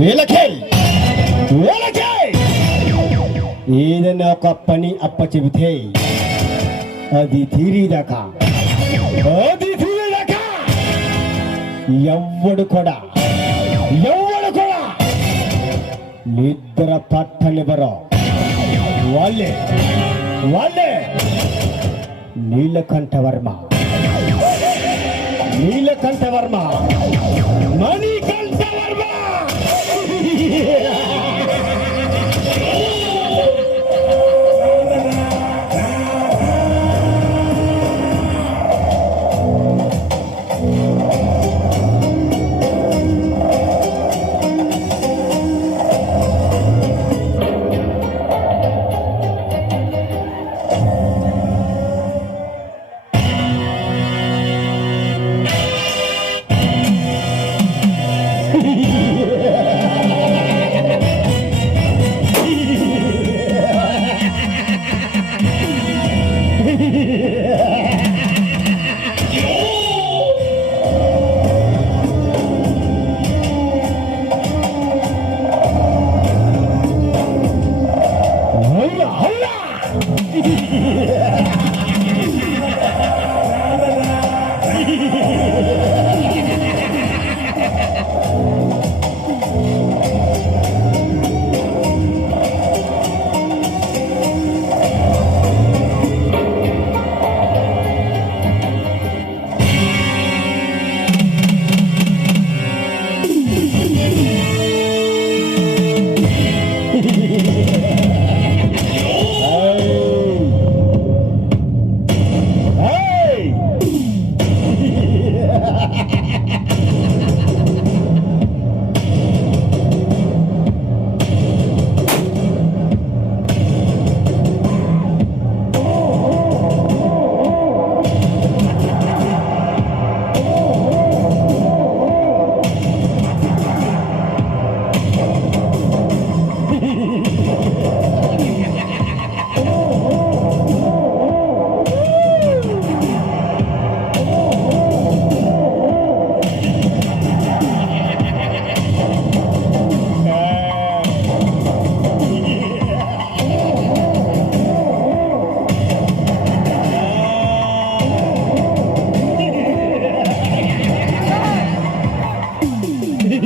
వీళ్ళకే! వీళ్ళకే! ఏదైనా ఒక పని అప్ప చెబితే అది తీరేదాకా! అది తీరేదాకా! ఎవ్వడు కూడా ఎవ్వడు కూడా నిద్ర పట్టనివ్వరు. వాళ్ళే వాళ్ళే! Neelakantha Varma Neelakantha Varma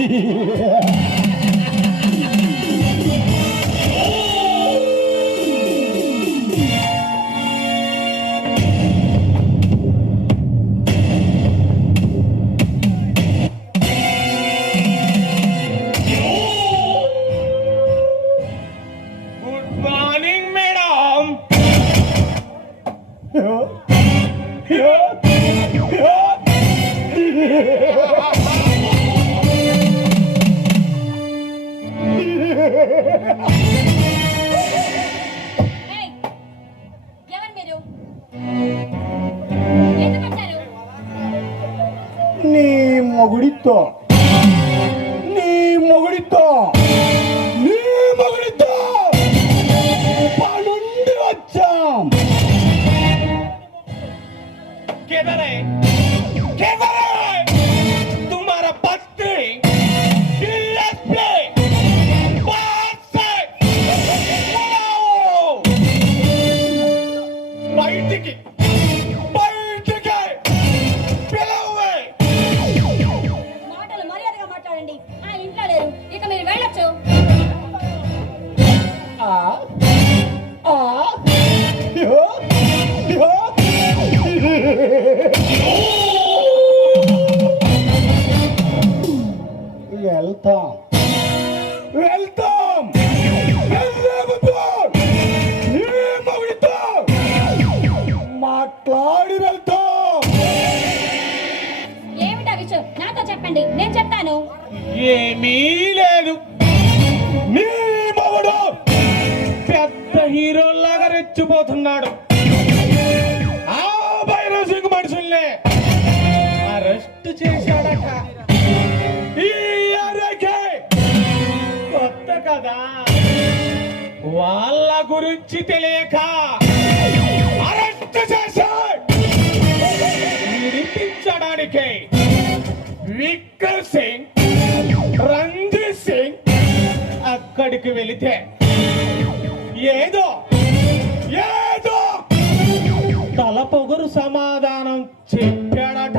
yeah. Hey, jangan gitu. Itu pacar. ನೀ ಮಗುಳಿತ್ತು ನೀ ಮಗುಳಿತ್ತು ನೀ ಮಗುಳಿತ್ತು ಪನ್ನೊಂದು ವರ್ಷ ಕೇದಾರೆ మాట్లాడి వెళ్తాం. ఏమిటా విషయం? నాతో చెప్పండి. నేను చెప్తాను. ఏమీ లేదు. నీ మొగుడు పెద్ద హీరోలాగా రెచ్చిపోతున్నాడు. ఆ భైరవ్ సింగ్ మనుషుల్ని అరెస్ట్ చేశాడట. ఈ అరకే కొత్త కదా. వాళ్ళ గురించి తెలియక విడిపించడానికి విక్కర్ సింగ్ రంజిత్ సింగ్ అక్కడికి వెళితే ఏదో ఏదో తల పొగురు సమాధానం చెప్పాడట.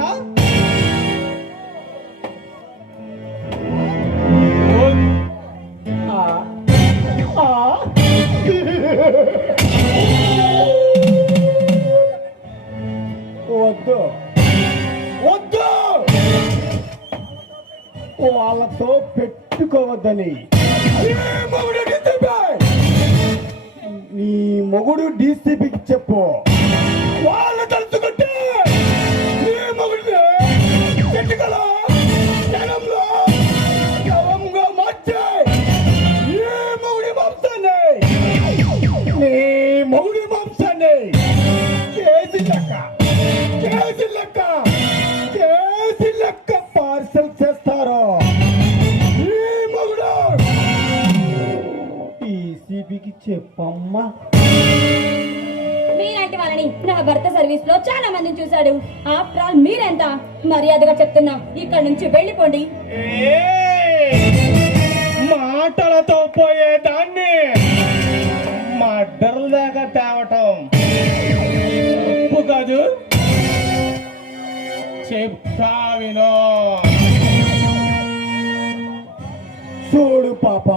వద్దు. వాళ్ళతో పెట్టుకోవద్దని. నీ మొగుడు డీసీపీకి చెప్పు. చెప్పమ్మా. మీలాంటి వాళ్ళని నా భర్త సర్వీస్లో చాలా మందిని చూశాడు. ఆఫ్టర్ ఆల్ మీరెంత మర్యాదగా చెప్తున్నా ఇక్కడ నుంచి వెళ్ళిపోండి! మాటలతో పోయేదాన్ని. మడ్డర్ల దాకా తేవటం. తప్పు కాదు. చెప్తా వినో. చూడు పాప.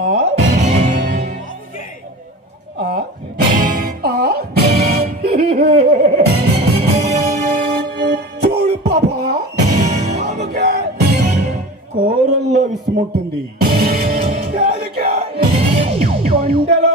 చూడు పాప. ఆమెకే కూరల్లో విసుముంటుంది. కొండలో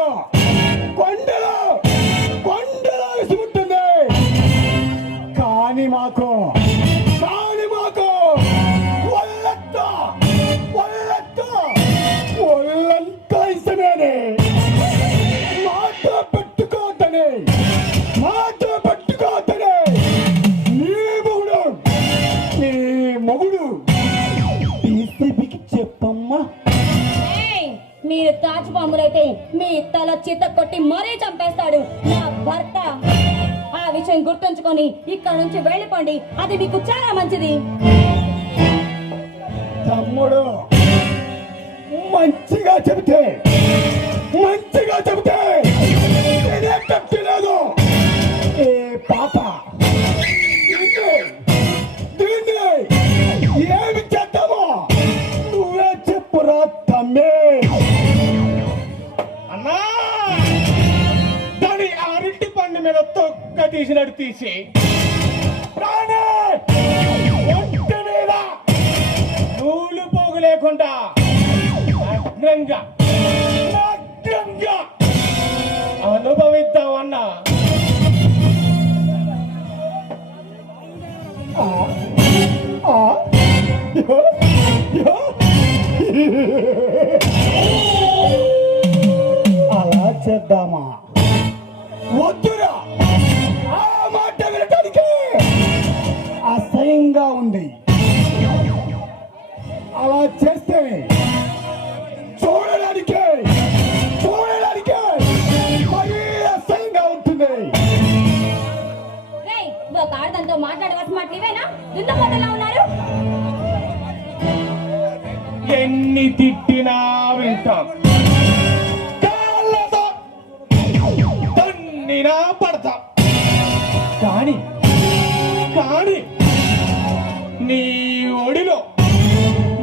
మీరు మీ తల చిత్త కొట్టి మరీ చంపేస్తాడు. నా భర్త ఆ విషయం గుర్తుంచుకొని ఇక్కడ నుంచి వెళ్ళిపోండి. అది మీకు చాలా మంచిది. తమ్ముడు మంచిగా చెబితే మంచిగా చెబితే తీసినట్టు తీసి ఒంటి మీద నూలు పోగు లేకుండా నగ్నంగా! అనుభవిద్దామన్న అలా చేద్దామా? తిట్టినా వింటాం. కాళ్ళతో తన్నినా పడతాం. కానీ కానీ నీ ఒడిలో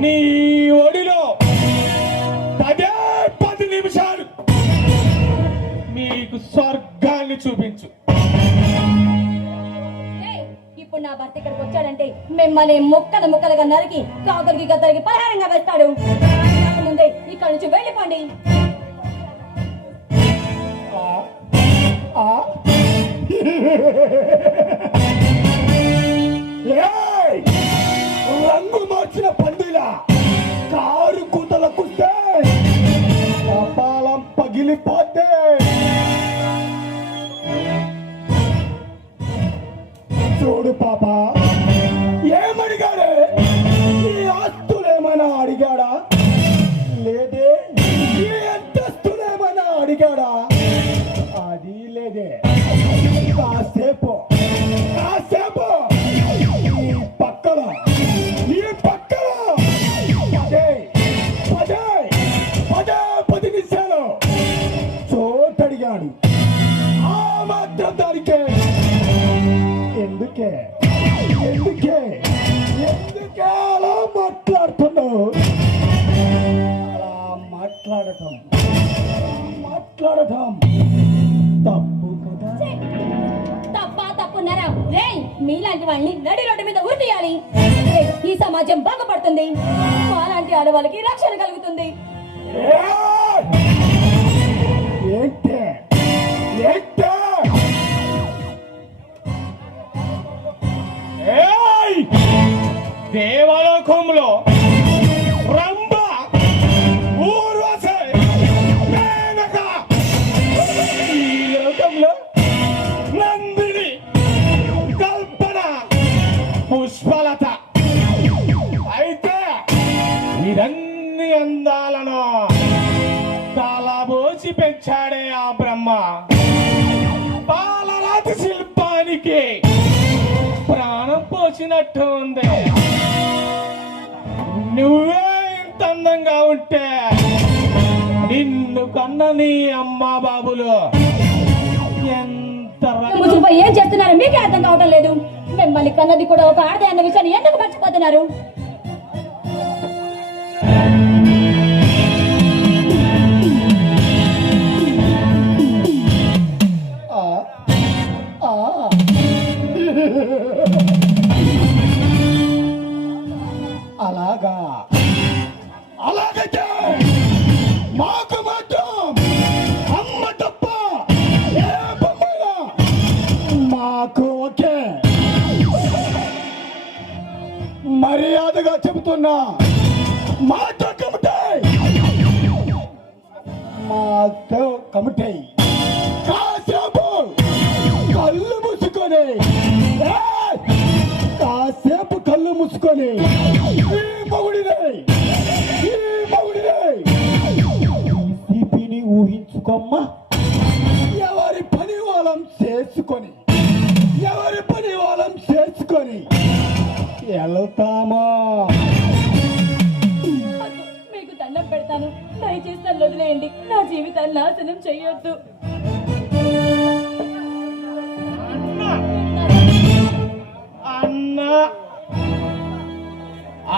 నీ నా భర్త ఇక్కడికి వచ్చాడంటే మిమ్మల్ని ముక్కలు ముక్కలుగా నరికి కాకులకి గద్దరికి పరిహారంగా వేస్తాడు. ముందే ఇక్కడ నుంచి వెళ్ళిపోండి. ఆ? బాబా ఏమడిగాడే? ఈ ఆస్తులేమైనా అడిగాడా? లేదే ఈ అంతస్తులేమైనా అడిగాడా? అది లేదే. కాసేపు. మీలాంటి వాళ్ళని నడి రోడ్డు మీద ఉరి తీయాలి ఈ సమాజం బాగుపడుతుంది. మాలాంటి ఆడవాళ్ళకి రక్షణ కలుగుతుంది. ఏయ్! దేవలోకంలో ఇదన్ని అందాలను తలబోసి పెంచాడే ఆ బ్రహ్మ. బాలరాతి శిల్పానికి ప్రాణం పోసినట్టు ఉంది. నువ్వే ఇంత అందంగా ఉంటే నిన్ను కన్న నీ అమ్మ బాబులు ఎంత ఏం చేస్తున్నారు? మీకే అర్థం కావటం లేదు. మిమ్మల్ని కన్నది కూడా ఒక ఆడదే అన్న విషయాన్ని ఎందుకు మర్చిపోతున్నారు? ఆ మాతో కమిటీ కాసేపు కళ్ళు మూసుకొని కాసేపు కళ్ళు మూసుకొని ఈ మగుడిని ఈ మగుడిని. సిపిని ఊహించుకోమ్మా. ఎవరి పని వాళ్ళం చేసుకొని ఎవరి పని వాళ్ళం చేసుకొని వెళ్తామా? మీకు దండం పెడతాను. దయచేసి నన్ను వదిలేయండి. నా జీవితాన్ని నాశనం చెయ్యొద్దు. అన్న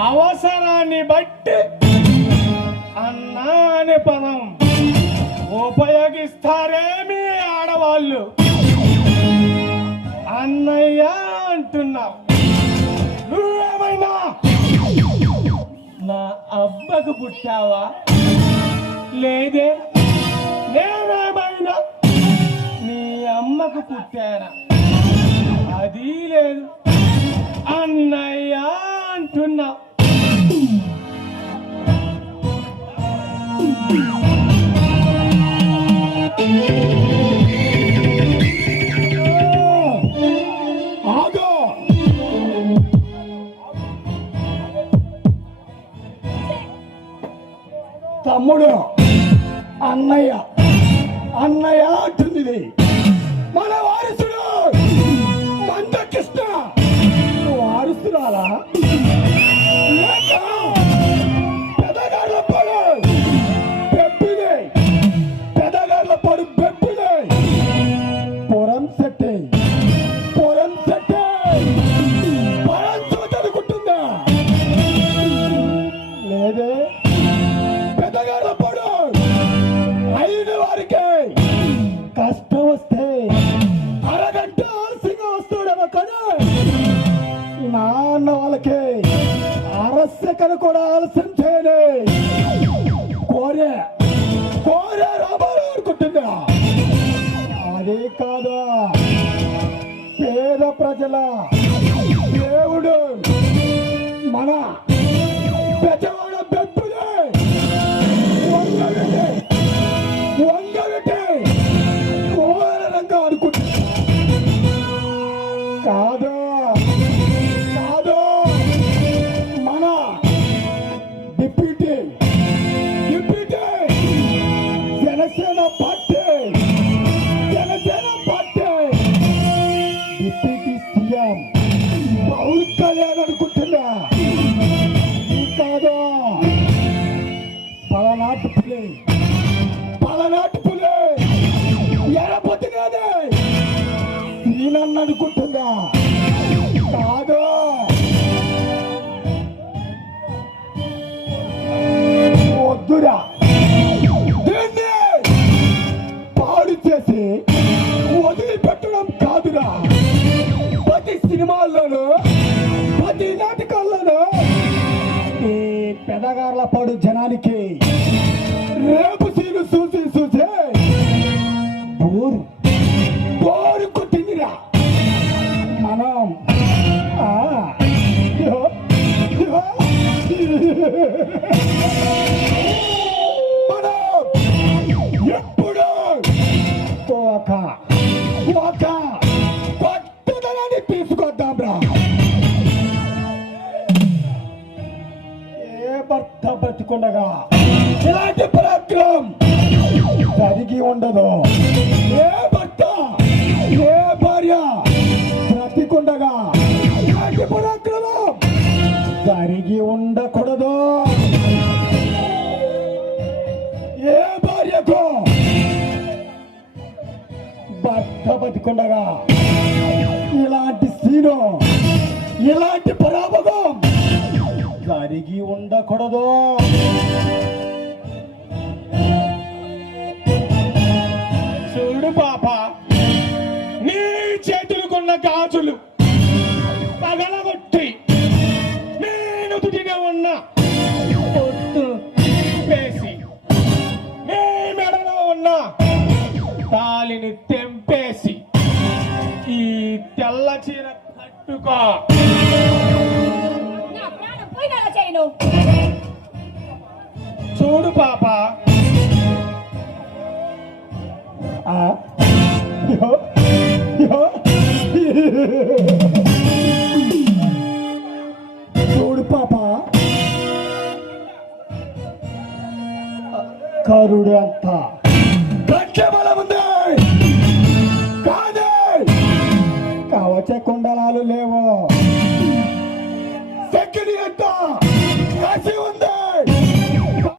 అవసరాన్ని బట్టి అన్న అనే పదం ఉపయోగిస్తారేమి ఆడవాళ్ళు? అన్నయ్య అంటున్నావు నువ్వేమైనా? నా అబ్బకు పుట్టావా? లేదే. నేనేమైనా నీ అమ్మకు పుట్టానా? అది లేదు. అన్నయ్య అంటున్నా. తమ్ముడు. అన్నయ్య. అన్నయ్య అంటుంది మన వారసుడు. మందకృష్ణ వారసురాలా? ఆలస్యం చేయలే కోరే కోరే రాబారు అనుకుంటుందా అదే కాదా? పేద ప్రజల దేవుడు మన వద్దురా దీన్ని పాడు చేసి వదిలిపెట్టడం కాదురా. ప్రతి సినిమాల్లోనూ ప్రతి నాటకాల్లోనూ ఈ పెదగారుల పాడు జనానికి రేపు అనుకుండగా ఇలాంటి పరాక్రమం జరిగి ఉండదు. ఏ భర్త ఏ భార్య బ్రతికుండగా ఇలాంటి పరాక్రమం జరిగి ఉండకూడదు. ఏ భార్యకు భర్త బతికుండగా ఇలాంటి సీను ఇలాంటి కరిగి ఉండకూడదు. చూడు పాప నీ చేతులకున్న గాజులు పగలగొట్టి నేను తుటిగా ఉన్న పొట్టు వేసి నీ మెడలో ఉన్న తాలిని తెంపేసి ఈ తెల్ల చీర కట్టుకో. పోయినలా చేయను చూడు పాప ఆ? ఇహో,